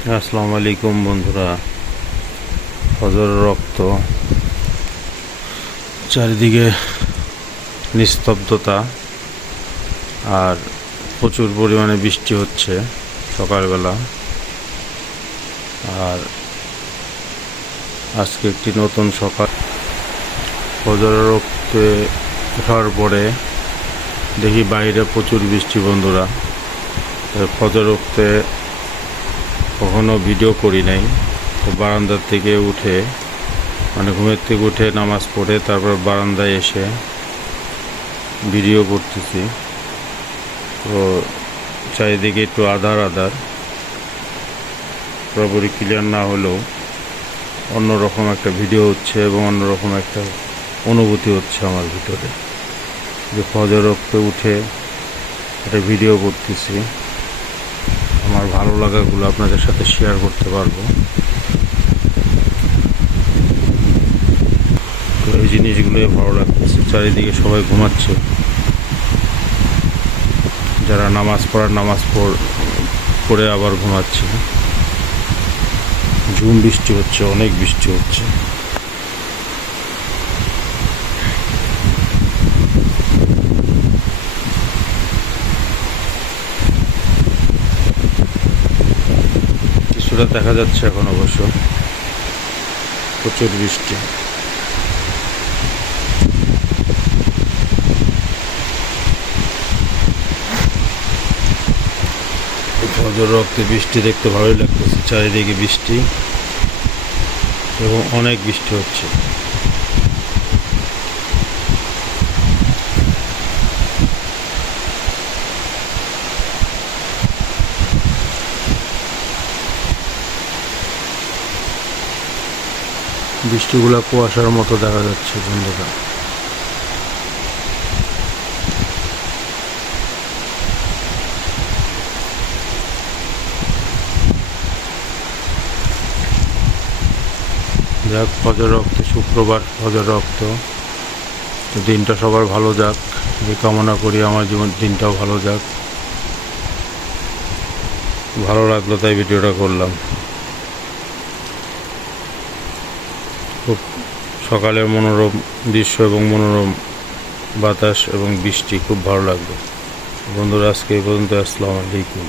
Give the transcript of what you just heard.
আসসালামু আলাইকুম বন্ধুরা। ফজর রক্ত, চারিদিকে নিস্তব্ধতা আর প্রচুর পরিমাণে বৃষ্টি হচ্ছে সকালবেলা। আর আজকে একটি নতুন সকাল। ফজর রক্তে ওঠার পরে দেখি বাইরে প্রচুর বৃষ্টি বন্ধুরা। ফজর রক্তে কখনো ভিডিও করি নাই, তো বারান্দার থেকে উঠে ঘুমের থেকে উঠে নামাজ পড়ে তারপর বারান্দায় এসে ভিডিও করতেছি। তো চারিদিকে একটু আধার পুরোপুরি ক্লিয়ার না হলেও অন্যরকম একটা ভিডিও হচ্ছে এবং অন্যরকম একটা অনুভূতি হচ্ছে আমার ভিতরে, যে ফজর রক্তে উঠে একটা ভিডিও করতেছি। আমার ভালো লাগাগুলো আপনাদের সাথে শেয়ার করতে পারবো। তো এই জিনিসগুলোই ভালো লাগতেছে। চারিদিকে সবাই ঘুমাচ্ছে, যারা নামাজ পড়ে আবার ঘুমাচ্ছে। ঝুম বৃষ্টি হচ্ছে, অনেক বৃষ্টি হচ্ছে। কিছুটা দেখা যাচ্ছে এখন, অবশ্য প্রচুর বৃষ্টি। ফজর রক্তে বৃষ্টি দেখতে ভালোই লাগতেছে। চারিদিকে বৃষ্টি এবং অনেক বৃষ্টি হচ্ছে। বৃষ্টিগুলো কুয়াশার মতো দেখা যাচ্ছে বন্ধুরা। যাক, ফজর রক্ত, শুক্রবার ফজর রক্ত। তো দিনটা সবার ভালো যাক, এই কামনা করি। আমার দিনটাও ভালো যাক। ভালো লাগলো তাই ভিডিওটা করলাম। খুব সকালের মনোরম দৃশ্য এবং মনোরম বাতাস এবং বৃষ্টি খুব ভালো লাগলো বন্ধুরা। আজকে এই পর্যন্ত। আসসালামু আলাইকুম।